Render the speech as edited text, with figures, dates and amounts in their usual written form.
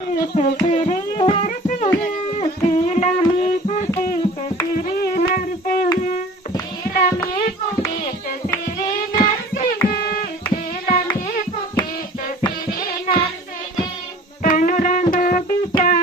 श्री नरसिंह शीला में कुशीत श्री नरसिंह शीला में कुशीत श्री नरसिंह शीला में कुशीत श्री नरसिंह कनुरंदो विचार